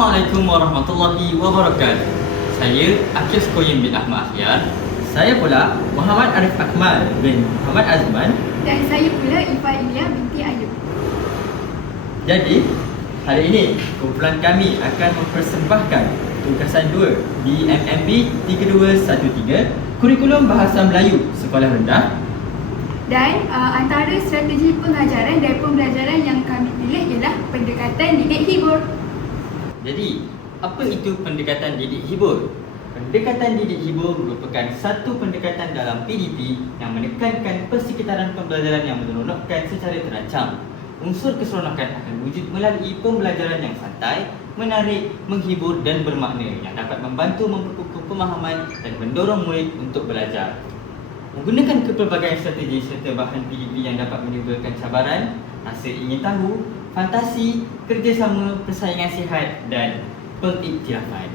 Assalamualaikum warahmatullahi wabarakatuh. Saya Akil Skoyim bin Ahmad Akhyar. Saya pula Muhammad Arif Akmal bin Muhammad Azman. Dan saya pula Ifa Ilia binti Ayub. Jadi, hari ini kumpulan kami akan mempersembahkan tugasan 2 di MMB 3213 Kurikulum Bahasa Melayu Sekolah Rendah. Dan antara strategi pengajaran dan pembelajaran yang kami pilih ialah pendekatan didik hibur. Jadi, apa itu pendekatan didik hibur? Pendekatan didik hibur merupakan satu pendekatan dalam PDP yang menekankan persekitaran pembelajaran yang meneronokkan secara terancam. Unsur keseronokan akan wujud melalui pembelajaran yang santai, menarik, menghibur dan bermakna yang dapat membantu memperkukuh pemahaman dan mendorong murid untuk belajar. Menggunakan kepelbagaian strategi serta bahan PDP yang dapat menimbulkan cabaran, rasa ingin tahu, fantasi, kerjasama, persaingan sihat dan pengiktirafan.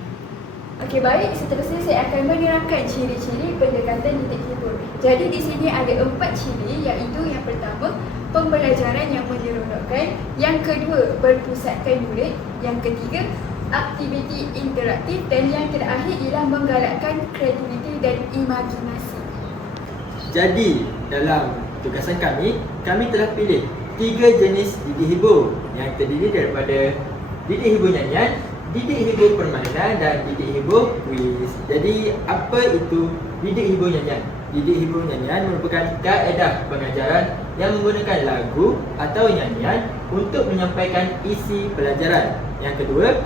Okey, baik. Seterusnya saya akan menerangkan ciri-ciri pendekatan didik hibur. Jadi di sini ada 4 ciri, iaitu yang pertama, pembelajaran yang menyeronokkan, yang kedua, berpusatkan murid, yang ketiga, aktiviti interaktif dan yang terakhir ialah menggalakkan kreativiti dan imajinasi. Jadi, dalam tugasan kami telah pilih 3 jenis didik hibur yang terdiri daripada didik hibur nyanyian, didik hibur permainan dan didik hibur kuis. Jadi, apa itu didik hibur nyanyian? Didik hibur nyanyian merupakan kaedah pengajaran yang menggunakan lagu atau nyanyian untuk menyampaikan isi pelajaran. Yang kedua,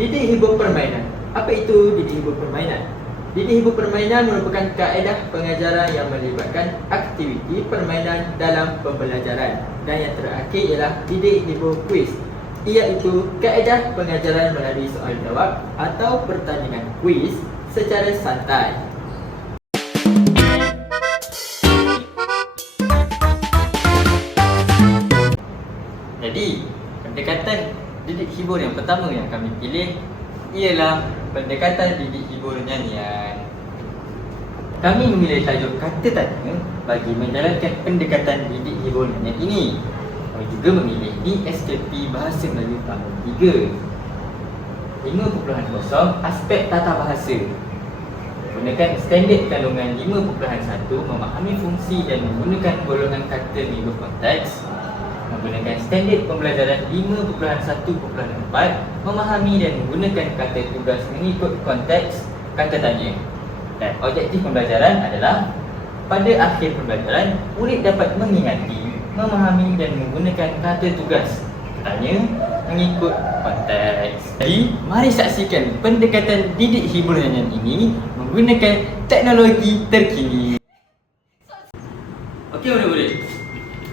didik hibur permainan. Apa itu didik hibur permainan? Didik hibur permainan merupakan kaedah pengajaran yang melibatkan aktiviti permainan dalam pembelajaran. Dan yang terakhir ialah didik hibur kuis, iaitu kaedah pengajaran melalui soal jawab atau pertandingan kuis secara santai. Jadi, pendekatan didik hibur yang pertama yang kami pilih ialah pendekatan didik hibur nyanyian. Kami memilih tajuk kata tanya bagi menjalankan pendekatan didik hibur nyanyian ini. Kami juga memilih DSKP Bahasa Melayu tahun 3 5.0 Aspek tata bahasa. Gunakan standard kandungan 5.1 memahami fungsi dan menggunakan golongan kata mengikut konteks. Menggunakan standard pembelajaran 5.1.4 memahami dan menggunakan kata tugas mengikut konteks kata tanya. Dan objektif pembelajaran adalah pada akhir pembelajaran murid dapat mengingati, memahami dan menggunakan kata tugas tanya mengikut konteks. Jadi, mari saksikan pendekatan didik hibur nyanyian ini menggunakan teknologi terkini. Okey murid-murid,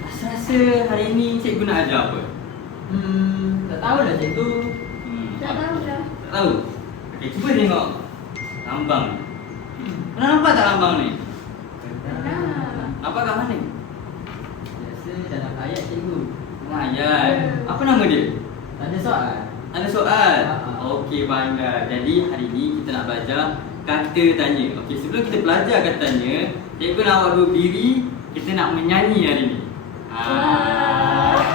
rasa hari ini cikgu nak ajar apa? Tak tahulah cikgu. Tak tahu dah. Tak tahu? Okey, cuba tengok lambang. Pernah nampak tak lambang ni? Nampak kat mana? Biasa dalam ayat cikgu. Ayat. Apa nama dia? Ada soal. Ada soal? Ha. Okey, pandai. Jadi hari ni kita nak belajar kata tanya. Okey, sebelum kita belajar kata tanya, cikgu nak awak duduk diri, kita nak menyanyi hari ni.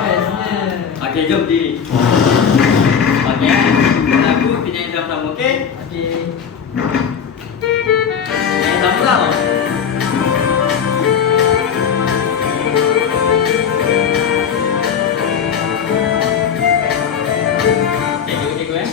Bestnya. Okey, jom diri. Okey, lagu kita nyanyi sama-sama, okey? Okey. Nyanyi sama tau. Cikgu eh.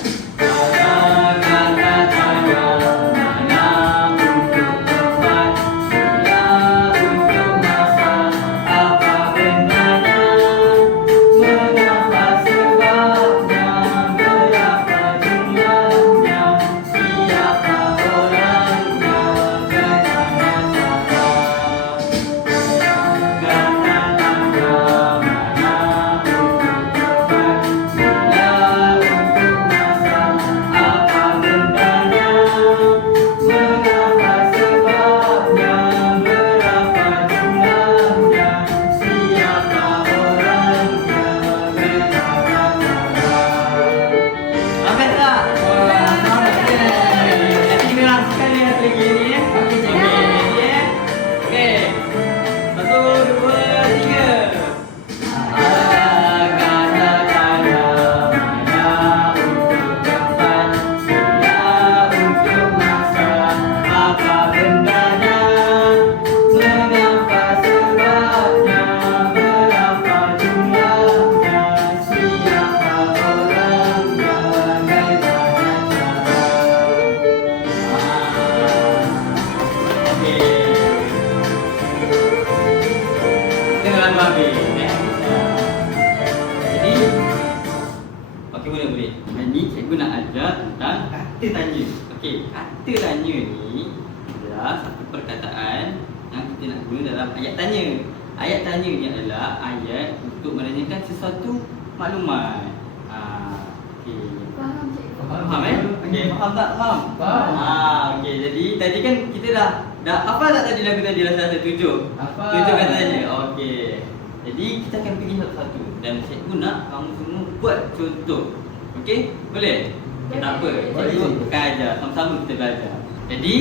kata tanya. Okey, kata tanya ni adalah satu perkataan yang kita nak guna dalam ayat tanya. Ayat tanya ni adalah ayat untuk menanyakan sesuatu maklumat. Okey. Faham cikgu. Faham Okey, faham tak? Faham? Faham. Okey, jadi tadi kan kita dah hafal tak tadi lagu tadi rasa 7? Hafal. 7 katanya. Okey. Jadi kita akan pergi satu-satu dan cikgu nak kamu semua buat contoh. Okey? Boleh? Okay, tak apa. Boleh, Cikgu cikgu. akan ajar, sama-sama kita belajar. Jadi,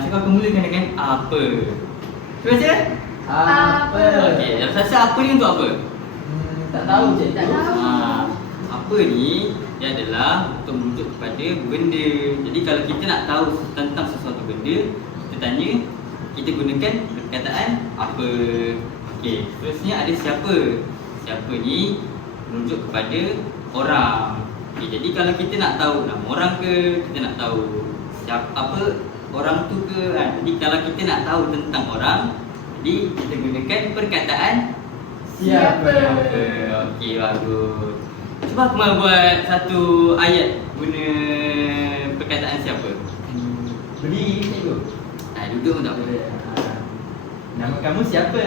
cikgu akan mulakan dengan apa. Cuba baca. Apa? Okey, yang rasa apa ni untuk apa? Tak tahu cikgu. Tak tahu. Apa ni? Dia adalah untuk merujuk kepada benda. Jadi kalau kita nak tahu tentang sesuatu benda, kita tanya, kita gunakan perkataan apa. Okey, seterusnya ada siapa. Siapa ni merujuk kepada orang. Okey, jadi kalau kita nak tahu nama orang ke, kita nak tahu siapa apa orang tu ke, jadi kalau kita nak tahu tentang orang, jadi kita gunakan perkataan Siapa? Okey, bagus. Cuba Akmal buat satu ayat guna perkataan siapa. Berdiri cikgu. Duduk pun tak apa. Boleh. Nama kamu siapa?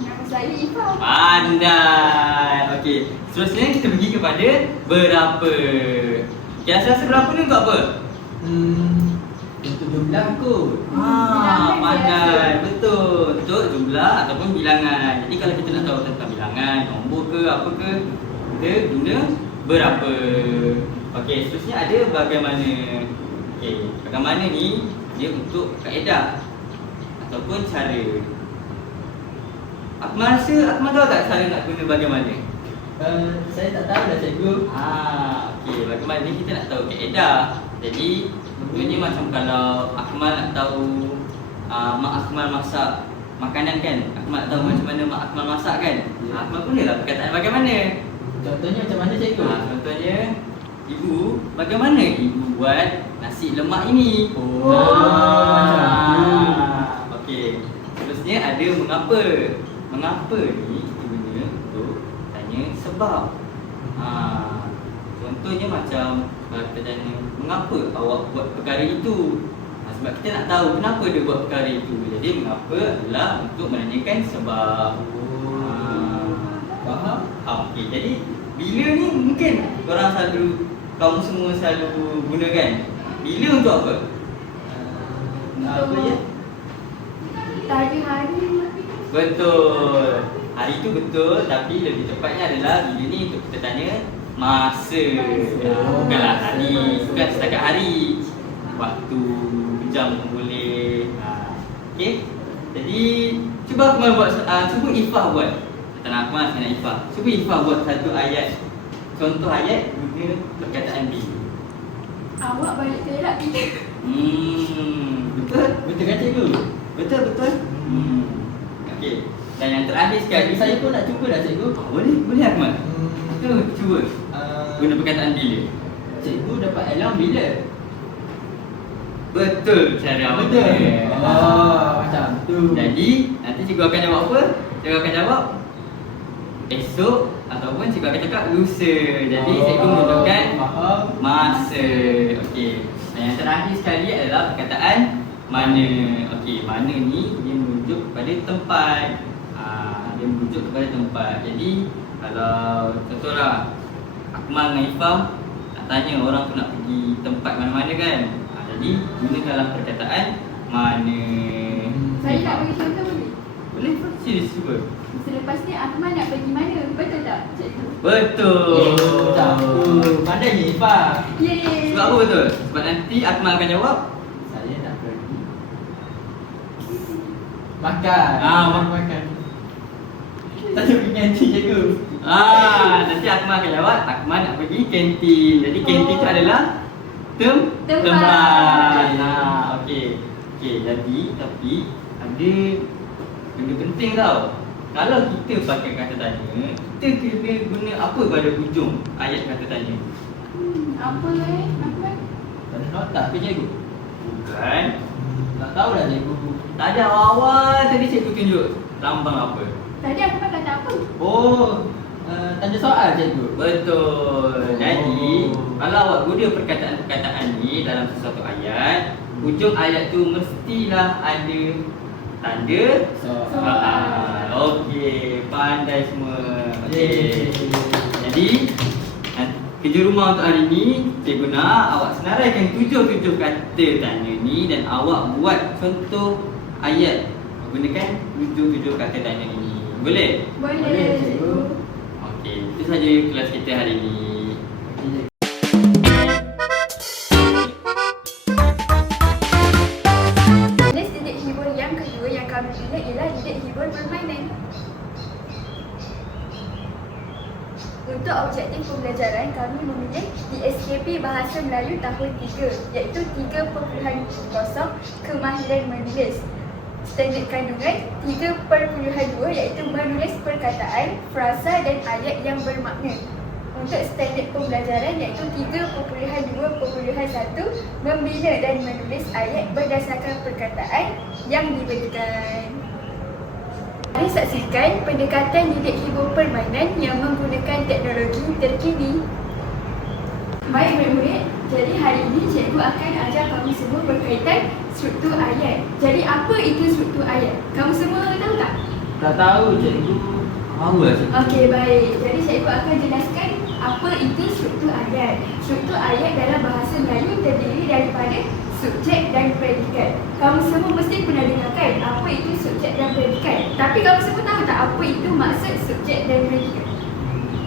Nama saya Ifah. Pandai. Okey, seterusnya kita pergi kepada berapa. Okey, rasa berapa ni untuk apa? Untuk jumlah kot. Bilangan Pandai. biasa. Betul. Untuk jumlah ataupun bilangan. Jadi kalau kita nak tahu tentang bilangan, nombor ke apa ke, kita guna berapa. Okey, seterusnya ada bagaimana. Okey, bagaimana ni dia untuk kaedah ataupun cara. Akmal tahu tak cara nak guna bagaimana? Saya tak tahu dah cikgu. Okey, bagaimana ni kita nak tahu kaedah. Jadi, contohnya macam kalau Akmal nak tahu mak Akmal masak makanan kan. Akmal nak tahu macam mana mak Akmal masak kan. Ya. Akmal gunalah perkataan bagaimana. Contohnya macam mana cikgu? Contohnya, ibu, bagaimana ibu buat nasi lemak ini? Okey, seterusnya ada mengapa. Mengapa ni kita guna untuk tanya sebab. Contohnya macam kalau kita tanya, mengapa awak buat perkara itu? Sebab kita nak tahu kenapa dia buat perkara itu. Jadi mengapa adalah untuk menanyakan sebab. Faham? Okey, jadi bila ni mungkin kamu semua selalu gunakan. Bila untuk apa? Apa ya? Tanya hari. Betul. Hari itu betul, tapi lebih tepatnya adalah bila ni untuk kita tanya masa. Bukanlah hari, bukan setakat hari. Waktu, jam pun boleh. Okey. Jadi cuba Akmal buat cuba Ifah buat. Tak nak Akmal, saya nak Ifah. Cuba Ifah buat satu ayat. Contoh ayat guna perkataan bila. Awak balik Perak kita. Betul? Betul kan cikgu? Betul. Okey. Dan yang terakhir sekali Saya pun nak cuba dah cikgu. Boleh Akmal. Cuba Uh, guna perkataan bila. Cikgu dapat alarm bila? Betul cara Betul. awak. Macam tu. Jadi nanti cikgu akan jawab apa? Cikgu akan jawab esok ataupun cikgu akan cakap lusa. Jadi cikgu menunjukkan faham. masa. Okey. Dan yang terakhir sekali adalah perkataan mana. Okey, mana ni dia merujuk kepada tempat. Dia merujuk kepada tempat. Jadi kalau contohlah Akmal dengan Ifah nak tanya orang tu nak pergi tempat mana-mana kan. Jadi gunakanlah perkataan mana. Saya nak bagi contoh boleh? Boleh serius cuba. Selepas ni Akmal nak pergi mana? Betul tak cikgu? Betul. Macam tu. Pandai ni Ifah. Yeay. Sebab apa betul? Sebab nanti Akmal akan jawab Saya nak pergi makan. makan. Tak pergi kantin cikgu. Nanti Akmal akan jawab Akmal nak pergi kantin. Jadi kantin tu adalah tempat. Okey. Jadi tapi ada benda penting tau. Kalau kita pakai kata tanya, kita kena guna apa pada hujung ayat kata tanya? Apa Akmal? Tak ada nota ke cikgu? Bukan. Tak tahu dah cikgu. Tak ada awal tadi cikgu tunjuk lambang apa? Tadi Akmal kata apa? Tanda soal cikgu. Betul. Jadi kalau awak guna perkataan-perkataan ni dalam dalam sesuatu ayat, hujung ayat tu mestilah ada tanda soal. Okey, pandai semua. Okey. Jadi kerja rumah untuk hari ni, cikgu nak awak senaraikan 7 kata tanya ni dan awak buat contoh ayat menggunakan 7 kata tanya ini. Boleh? Boleh, cikgu. Okey, itu saja kelas kita hari ini. Jenis didik hibur yang kedua yang kami pilih ialah didik hibur permainan. Untuk objektif pembelajaran, kami memilih DSKP Bahasa Melayu tahun 3 iaitu 3.0 kemahiran menulis. Standard kandungan 3.2 iaitu menulis perkataan, frasa dan ayat yang bermakna. Untuk standard pembelajaran iaitu 3.2.1 membina dan menulis ayat berdasarkan perkataan yang diberikan. Mari saksikan pendekatan didik hibur permainan yang menggunakan teknologi terkini. Baik murid-murid, jadi hari ini cikgu akan ajar kamu semua berkaitan struktur ayat. Jadi apa itu struktur ayat? Kamu semua tahu tak? Tak tahu cikgu. Tahu lah cikgu. Okey, baik. Jadi cikgu akan jelaskan apa itu struktur ayat. Struktur ayat dalam bahasa Melayu terdiri daripada subjek dan predikat. Kamu semua mesti pernah dengarkan apa itu subjek dan predikat. Tapi kamu semua tahu tak apa itu maksud subjek dan predikat?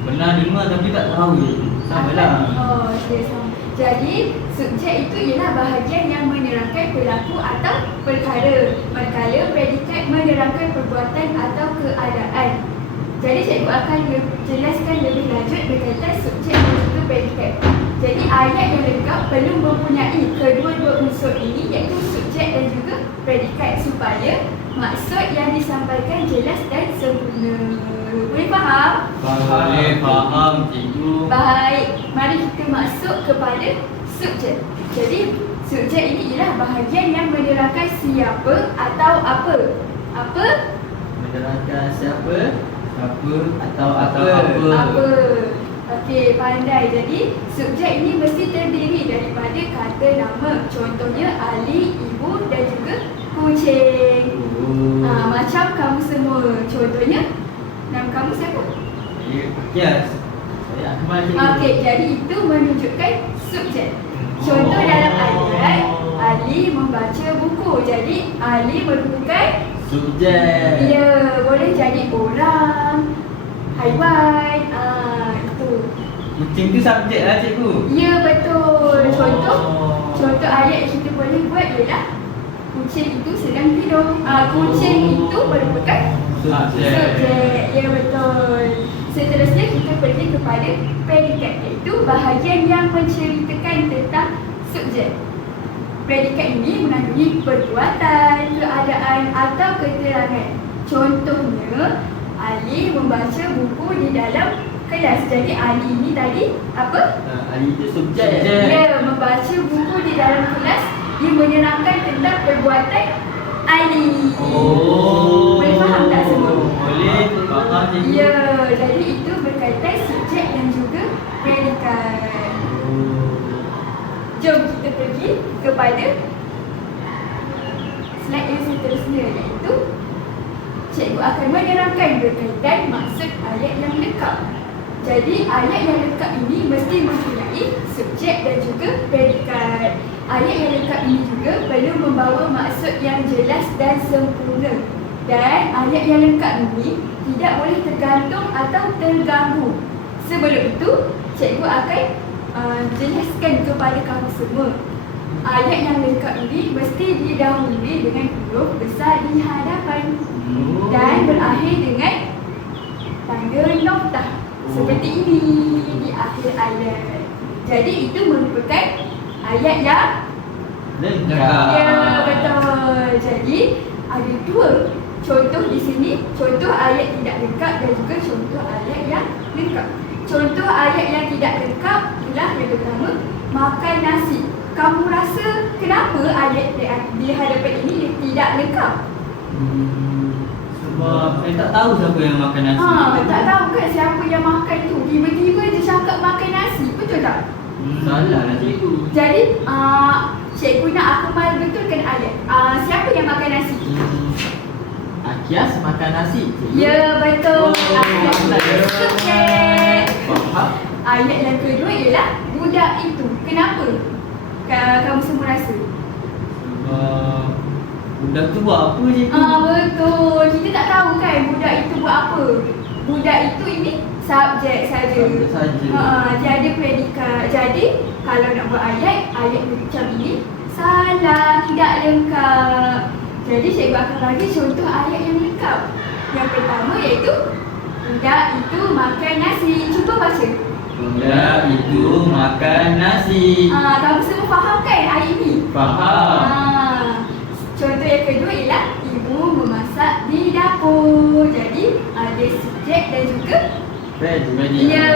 Pernah dengar tapi tak tahu. Sama lah. Oh, okey, sama. Jadi, subjek itu ialah bahagian yang menerangkan perilaku atau perkara. Manakala predikat menerangkan perbuatan atau keadaan. Jadi, cikgu akan jelaskan lebih lanjut berkaitan subjek dan juga predikat. Jadi, ayat yang lengkap perlu mempunyai kedua-dua unsur ini iaitu subjek dan juga predikat supaya maksud yang disampaikan jelas dan sempurna. Boleh faham? Boleh faham cikgu. Baik, mari kita masuk kepada subjek. Jadi, subjek ini ialah bahagian yang menerangkan siapa atau apa. Apa? Menerangkan siapa Atau apa? Apa. Okey, pandai. Jadi, subjek ini mesti terdiri daripada kata nama. Contohnya, Ali, ibu dan juga kucing. Macam kamu semua. Contohnya, nama kamu siapa? Yes. Saya Akmal cikgu. Okey, jadi itu menunjukkan subjek. Contoh dalam ayat, Ali membaca buku. Jadi, Ali merupakan subjek. dia boleh jadi orang, haiwan. Itu. Kucing tu subjek lah cikgu. Ya, betul. Contoh ayat yang kita boleh buat ialah kucing itu sedang tidur. Kucing itu merupakan subjek. Ya, betul. Seterusnya kita pergi kepada predikat iaitu bahagian yang menceritakan tentang subjek. Predikat ini mengandungi perbuatan, keadaan atau keterangan. Contohnya, Ali membaca buku di dalam kelas. Jadi Ali ini tadi apa? Ali itu subjek. Dia membaca buku di dalam kelas. Dia menerangkan tentang perbuatan Ali. Boleh faham tak semua? Boleh faham cikgu. Ya, jadi itu berkaitan subjek dan juga predikat. Jom kita pergi kepada slide yang seterusnya iaitu cikgu akan menerangkan berkaitan maksud ayat yang lengkap. Jadi ayat yang lengkap ini mesti mempunyai subjek dan juga predikat. Ayat yang lengkap ini juga perlu membawa maksud yang jelas dan sempurna. Dan ayat yang lengkap ini tidak boleh tergantung atau terganggu. Sebelum itu, cikgu akan jelaskan kepada kamu semua. Ayat yang lengkap ini mesti didahului dengan huruf besar di hadapan dan berakhir dengan tanda noktah seperti ini di akhir ayat. Jadi itu merupakan ayat yang Lengkap. ya, betul. Jadi ada dua contoh di sini, contoh ayat tidak lengkap dan juga contoh ayat yang lengkap. Contoh ayat yang tidak lengkap ialah yang pertama, makan nasi. Kamu rasa kenapa ayat di hadapan ini tidak lengkap? Sebab saya tak tahu siapa yang makan nasi. Tak tahu kan siapa yang makan tu. Tiba-tiba dia cakap makan nasi, betul tak? Salah lah cikgu. Jadi cikgu nak Akmal betulkan ayat. Siapa yang makan nasi? Akyas makan nasi. cikgu. Ya, betul. Oh, Okey. Faham? Ayat yang kedua ialah budak itu. Kenapa? Kamu semua rasa? Budak tu buat apa cikgu? Betul. Kita tak tahu kan budak itu buat apa. Budak itu ini subjek saja. Subjek saja. Dia ada predikat. Jadi kalau nak buat ayat macam ini salah, tidak lengkap. Jadi cikgu akan bagi contoh ayat yang lengkap. Yang pertama iaitu budak itu makan nasi. Cuba baca. Budak itu makan nasi. Kamu semua faham kan ayat ini? Faham. Contoh yang kedua ialah ibu memasak di dapur. Jadi ada subjek dan juga Ready. ya,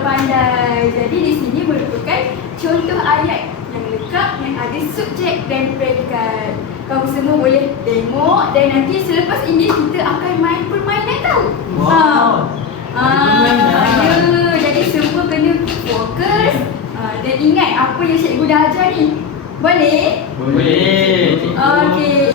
pandai. Jadi di sini merupakan contoh ayat yang lengkap yang ada subjek dan predikat. Kamu semua boleh tengok dan nanti selepas ini kita akan main permainan tau. Wow. Ya, jadi semua kena fokus dan ingat apa yang cikgu dah ajar ni. Boleh? Boleh. Okey.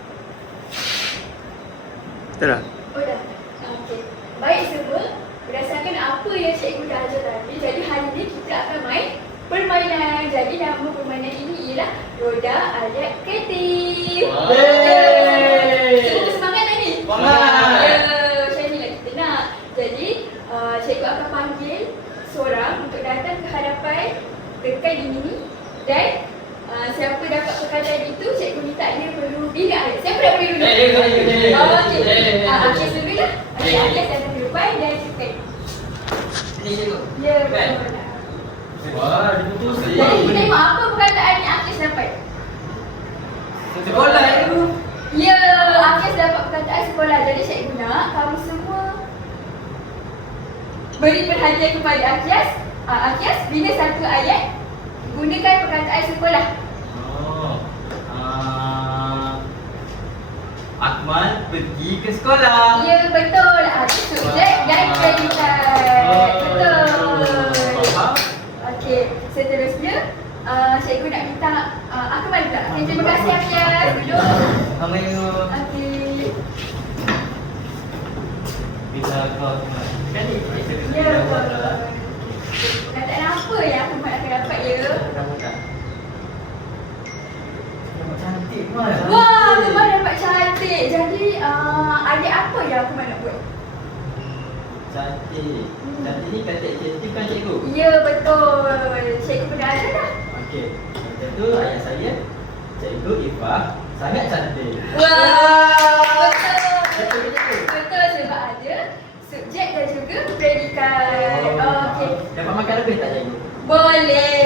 Betul tak? Oh dah. Okey. Baik semua, berdasarkan apa yang cikgu dah ajar tadi, jadi hari ini kita akan main permainan. Jadi nama permainan ini ialah roda ayat kreatif. Wow. Semua semangat tak ni? Semangat. Ya, macam inilah kita nak. Jadi, cikgu akan panggil seorang untuk datang ke hadapan tekan ini dan siapa dapat perkataan itu, cikgu minta dia perlu bila ayat. Siapa dah boleh dulu? Okey. Akis dulu lah. Okey, Akis datang ke depan dan tekan. Ini cikgu. Ya, betul. Wah, diputus. Jadi kita tengok apa perkataan yang Akis dapat. Sekolah cikgu. Ya, Akis dapat perkataan sekolah. Jadi cikgu nak kamu semua beri perhatian kepada Akis. Akis, bila satu ayat gunakan perkataan sekolah. Akmal pergi ke sekolah. Ya, betul. Ada subjek dan predikat. Betul. Faham? Okey, seterusnya cikgu nak minta Akmal pula. Okay, terima kasih Akis. Duduk. Assalamualaikum. Okey. Bila kau Akmal. Kan ni Ya, betul. Perkataan apa yang Akmal akan dapat ya? Kamu tak? Kamu cantik Mal. Wah, Akmal dapat cantik. Jadi ada apa yang Akmal nak buat? Cantik. Cantik ni kata cantik kan cikgu? Ya, betul. Cikgu pernah ajar dah. Okey. Tentu ayah saya, Cikgu Ifah, sangat cantik. Wah, Betul, betul. betul. Betul sebab ada subjek dan juga predikat. Okey. Dapat makan lebih tak cikgu? Boleh.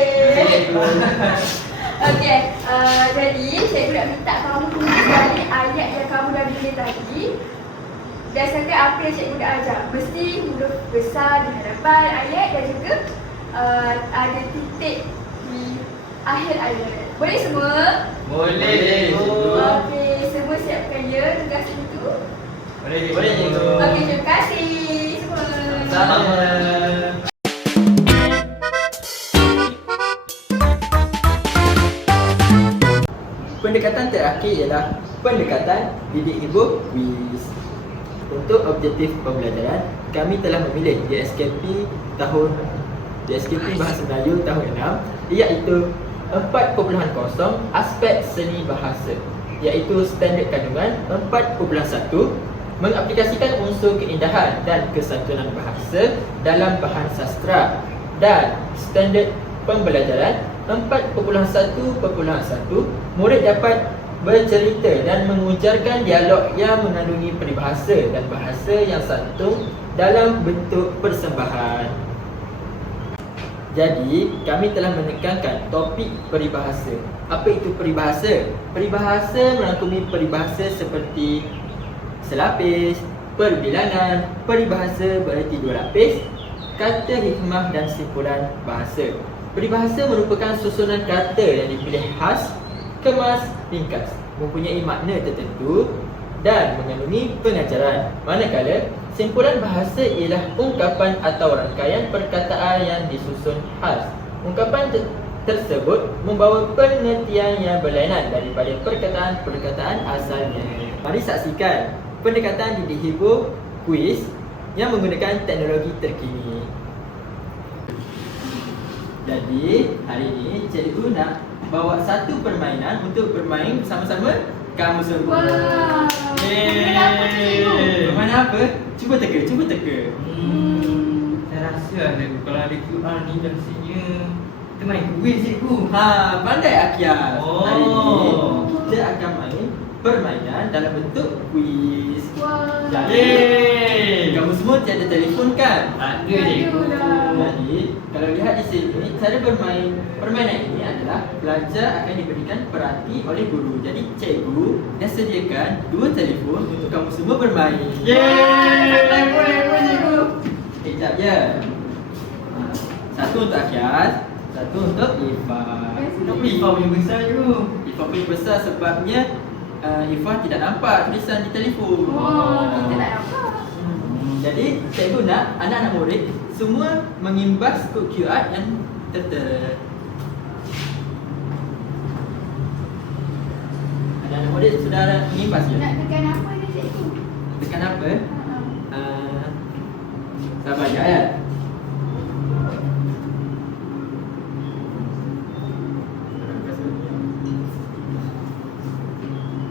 Okey. Jadi cikgu nak minta kamu tulis balik ayat yang kamu dah tulis tadi. Berdasarkan apa yang cikgu dah ajar. Mesti huruf besar di hadapan ayat dan juga ada titik di akhir ayat. Boleh semua? Boleh cikgu. Okey, semua siapkan ya tugas itu. Boleh cikgu. Okey, terima kasih semua. Sama. Pendekatan terakhir ialah pendekatan didik ibu quiz. Untuk objektif pembelajaran, kami telah memilih DSKP Bahasa Melayu tahun 6 iaitu 4.0 aspek seni bahasa, iaitu standard kandungan 4.1 mengaplikasikan unsur keindahan dan kesantunan bahasa dalam bahan sastra, dan standard pembelajaran 4.1.1 murid dapat bercerita dan mengujarkan dialog yang mengandungi peribahasa dan bahasa yang santun dalam bentuk persembahan. Jadi, kami telah menekankan topik peribahasa. Apa itu peribahasa? Peribahasa merangkumi peribahasa seperti selapis, perbilangan, peribahasa bererti dua lapis, kata hikmah dan simpulan bahasa. Peribahasa merupakan susunan kata yang dipilih khas, kemas, ringkas, mempunyai makna tertentu dan mengandungi pengajaran. Manakala simpulan bahasa ialah ungkapan atau rangkaian perkataan yang disusun khas. Ungkapan tersebut membawa pengertian yang berlainan daripada perkataan-perkataan asalnya. Mari saksikan pendekatan didik hibur kuis yang menggunakan teknologi terkini. Jadi, hari ini cikgu nak bawa satu permainan untuk bermain bersama-sama kamu semua. Wah. Permainan apa tu, cikgu? Permainan apa? Cuba teka. Saya rasa kalau ada QR ni rasanya kita main kuis cikgu. Pandai Akyas. Oh. Hari ini kita akan main permainan dalam bentuk kuis. Wah. Jadi, kamu semua tiada telefon kan? Tak ada cikgu. Jadi, kalau lihat di sini, cara bermain permainan ini adalah pelajar akan diberikan perhati oleh guru. Jadi, cikgu dah sediakan 2 telefon untuk kamu semua bermain. Boleh, cikgu. Sekejap je. Satu untuk Akyas, satu untuk Ifah. Kenapa Ifah punya besar cikgu? Ifah punya besar sebabnya Ifah tidak nampak tulisan di telefon. Kita tak nampak. Jadi, cikgu nak anak-anak murid semua mengimbas kod QR yang tertera. Anak-anak murid sudah mengimbas ya? Nak tekan apa ni, cikgu? Tekan apa? Sabar je ya.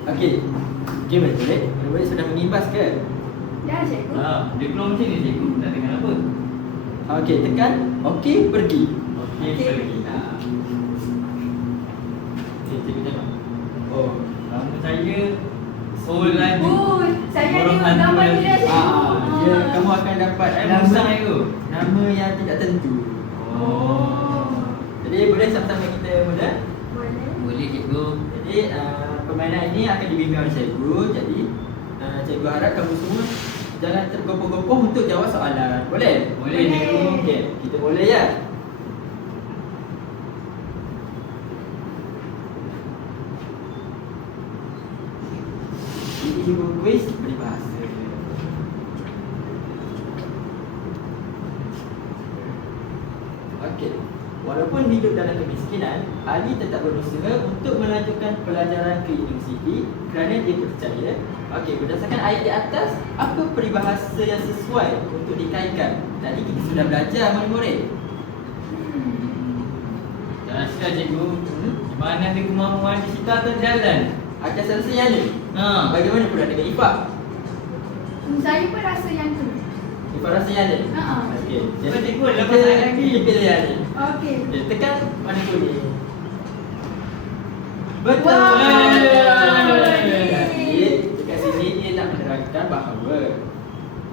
Okey. Okey murid-murid, murid-murid sudah mengimbas ke? Ya, cikgu. Dia keluar macam ni cikgu. Nak tekan apa? Okey, tekan okey pergi. Okey, pergi. Okey, cikgu tengok. Oh, Nama saya Solan. Oh, saya ada Orang gambar hantu dia, cikgu. ya, kamu akan dapat Musang cikgu. nama yang tidak tentu. Oh. Jadi boleh sama-sama kita mula. Boleh. Boleh cikgu. Jadi permainan ini akan dibimbing oleh cikgu. Jadi cikgu harap kamu semua jangan tergopoh-gopoh untuk jawab soalan. Boleh? Boleh cikgu. Okey, kita boleh ya. Ini ibu kuis peribahasa. Okey. Walaupun hidup dalam kemiskinan, Ali tetap berusaha untuk melanjutkan pelajaran ke universiti kerana dia percaya. Okey, berdasarkan ayat di atas, apa peribahasa yang sesuai untuk dikaitkan? Tadi kita sudah belajar murid-murid. Jangan silap cikgu. Di mana ada kemahuan di situ atas jalan. Akan selesai yang ni. Bagaimana pula dengan Ifah? Saya pun rasa yang tu. Ifah rasa yang ni? Okey. Cuba cikgu, lepas kita, ayat lagi. kita pilih yang ni. Okey. Okey, tekan mana kuning. Betul. Wow. Jadi, dekat sini dia nak menerangkan bahawa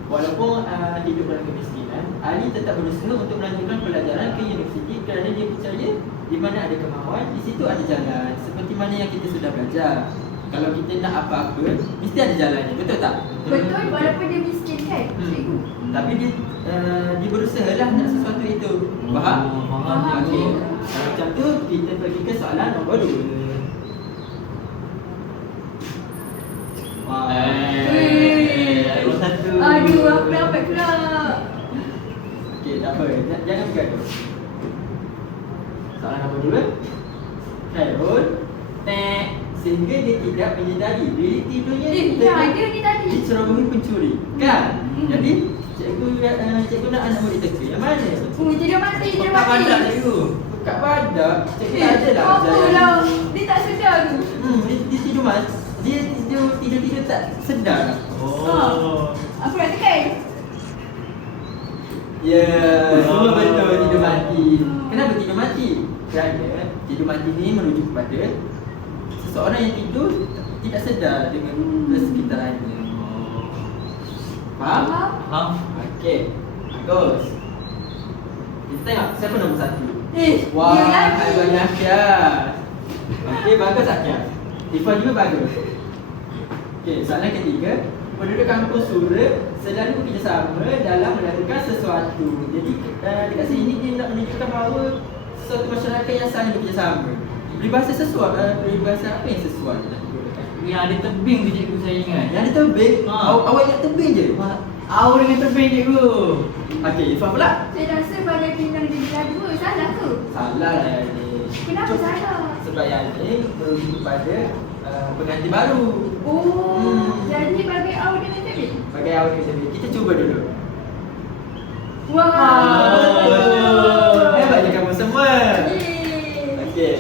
walaupun hidup dalam kemiskinan, Ali tetap berusaha untuk melanjutkan pelajaran ke universiti kerana dia percaya di mana ada kemahuan, di situ ada jalan. Seperti mana yang kita sudah belajar. Kalau kita nak apa-apa, mesti ada jalannya. Betul tak? Betul, walaupun dia miskin kan, cikgu. Tapi dia berusaha lah nak sesuatu itu. Faham? Faham Faham. Okey. cikgu. Kalau macam tu, kita pergi ke soalan nombor 2. Wah. Nombor 1. Aduh, aku dapat pula. Okey, tak apa. Jangan bergaduh. Soalan nombor 2. Khairul sehingga dia tidak menyedari bilik tidurnya Ya, dia ni tadi. dicerobohi pencuri. Kan? Jadi, cikgu nak anak murid teka. Yang mana? Dia mati, dia Tak mati. pandang cikgu. Kat badak, cikgu tak ada lah apa berjaya. lah. Dia tak sedar tu. Dia tidur mas. Dia tidur tak sedar. Oh. Aku nak tekan. Ya, semua betul tidur mati. Kenapa tidur mati? Kerana tidur mati ni merujuk kepada seseorang yang tidur tidak sedar dengan persekitarannya. Faham? Faham? Okey, bagus. Kita tengok siapa nombor 1. Dia lagi. Abang Akyas. Okey, bagus Akyas. Ifah juga bagus. Okey, soalan ketiga. Penduduk kampung Sura selalu bekerjasama dalam melakukan sesuatu. Jadi dekat sini dia nak menunjukkan bahawa suatu masyarakat yang saling bekerjasama. Peribahasa sesuai, peribahasa apa yang sesuai? Yang ada tebing tu cikgu saya ingat. Yang ada tebing? Awak ingat tebing je? Awal dengan tebing cikgu. Okey, Ifah pula? Saya rasa pada pinang dia dua. Salah ke? Salah lah yang ni. Kenapa salah? Sebab yang ni merujuk kepada pengganti baru. Jadi bagai awal dengan tabik? Bagai awal kita ni. Kita cuba dulu. Wah. Hebatnya kamu semua. Yeay. Okey.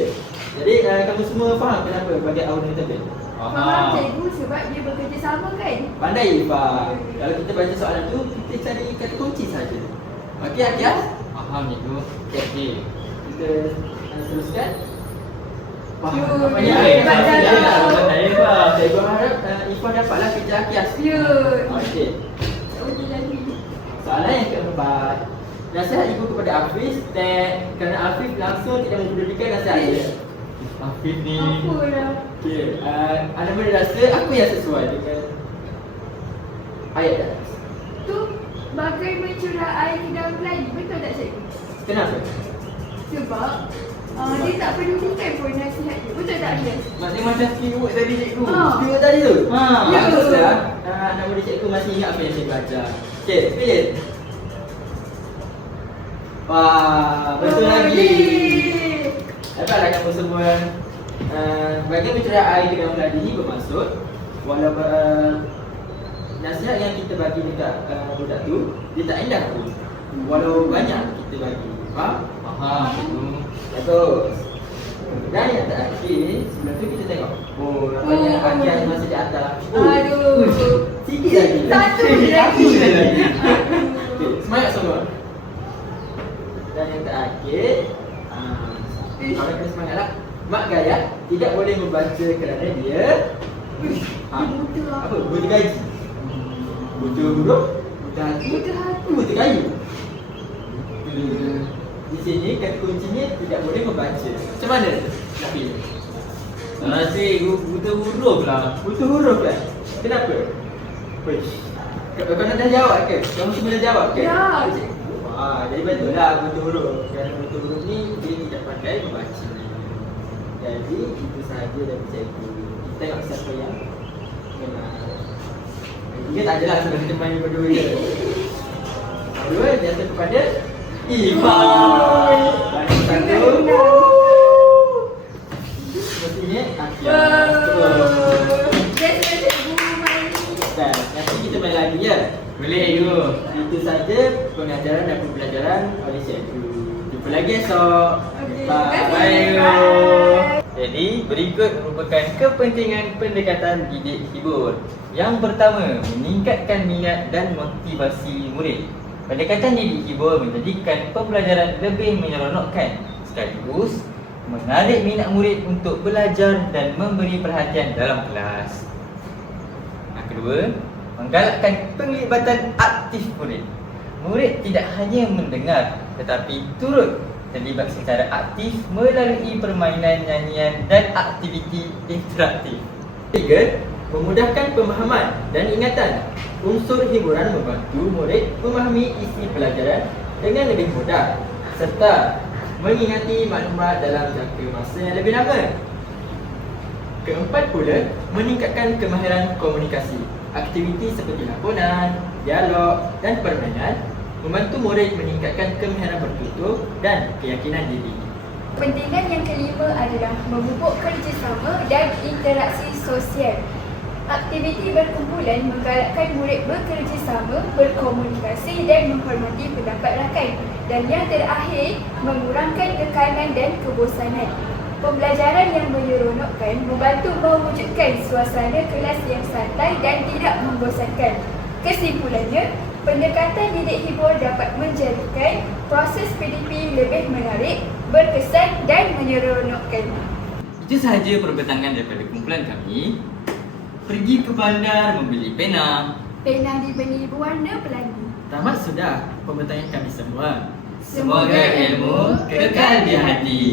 Jadi kamu semua faham kenapa bagai awal dengan tabik? Faham cikgu sebab dia bekerjasama kan? Pandai Ifa. Kalau kita baca soalan tu, kita cari kata kunci saja. Okey, Akias? Faham cikgu. Okey. Kita teruskan. Wah, Yo, nampaknya hebat Akias dah. dah. Hebat. Cikgu harap Ifa dapatlah kerja Akias. Ya. Okey. Okey jadi. Soalan yang keempat. Nasihat ibu kepada Hafiz kerana Hafiz langsung tidak mempedulikan nasihat dia. Hafiz ni. Apalah. Okey, anda merasa aku yang sesuai dengan ayat di atas. Tu bagai mencurah air ke dalam Melayu, betul tak cikgu? Kenapa? Sebab dia tak pedulikan pun nasihat dia, betul tak dia? Maknanya macam keyword tadi cikgu. Tengok tadi tu? Ha. Ya. Baguslah. Nama dia cikgu masih ingat apa yang cikgu ajar. Okey, pilih. Wah, betul lagi. Dapatlah kamu semua. Bagi mencurah air ke dalam Melayu ini bermaksud walau nasihat yang kita bagi dekat budak tu dia tak indah pun. Walau banyak kita bagi. Faham? Faham cikgu. Bagus. Dan yang terakhir, sebelum tu kita tengok. Oh, nampaknya Akias masih di atas. Aduh. Sikit lagi. Satu je lagi. Satu je lagi. Okey, semangat semua. Dan yang terakhir, kalau kena semangatlah. Mak Gayat tidak boleh membaca kerana dia apa? Buta gaji. Buta huruf, buta hati, Buta hati. buta kayu. Di sini kata kuncinya tidak boleh membaca. Macam mana nak pilih? Saya rasa cikgu buta huruf lah. Buta huruf kan? Kenapa? Wish. Kau nak dah jawab ke? Kamu semua dah jawab ke? Ya. Wah, jadi betul lah buta huruf. Kerana buta huruf ni dia tidak pandai membaca. Jadi itu sahaja dari cikgu. Kita tengok siapa yang menang. Dia tak adalah sebab kita main berdua je. Dua jatuh kepada Ifa. Bagi satu. Sepertinya Akias. Biasa cikgu main ni. Dan nanti kita main lagi ya. Boleh cikgu. Itu saja pengajaran dan pembelajaran oleh cikgu. Jumpa lagi esok. Okey, Bye. terima kasih. Bye. Bye. Jadi berikut merupakan kepentingan pendekatan didik hibur. Yang pertama, meningkatkan minat dan motivasi murid. Pendekatan didik hibur menjadikan pembelajaran lebih menyeronokkan sekaligus menarik minat murid untuk belajar dan memberi perhatian dalam kelas. Yang kedua, menggalakkan penglibatan aktif murid. Murid tidak hanya mendengar tetapi turut terlibat secara aktif melalui permainan, nyanyian dan aktiviti interaktif. Tiga, memudahkan pemahaman dan ingatan. Unsur hiburan membantu murid memahami isi pelajaran dengan lebih mudah serta mengingati maklumat dalam jangka masa yang lebih lama. Keempat pula, meningkatkan kemahiran komunikasi. Aktiviti seperti lakonan, dialog dan permainan membantu murid meningkatkan kemahiran bertutur dan keyakinan diri. Kepentingan yang kelima adalah memupuk kerjasama dan interaksi sosial. Aktiviti berkumpulan menggalakkan murid bekerjasama, berkomunikasi dan menghormati pendapat rakan. Dan yang terakhir, mengurangkan tekanan dan kebosanan. Pembelajaran yang menyeronokkan membantu mewujudkan suasana kelas yang santai dan tidak membosankan. Kesimpulannya, pendekatan didik hibur dapat menjadikan proses PDP lebih menarik, berkesan dan menyeronokkan. Itu sahaja perbetangan daripada kumpulan kami. Pergi ke bandar membeli pena. Pena dibeli berwarna pelangi. Tamat sudah pembentangan kami semua. Semoga ilmu kekal di hati.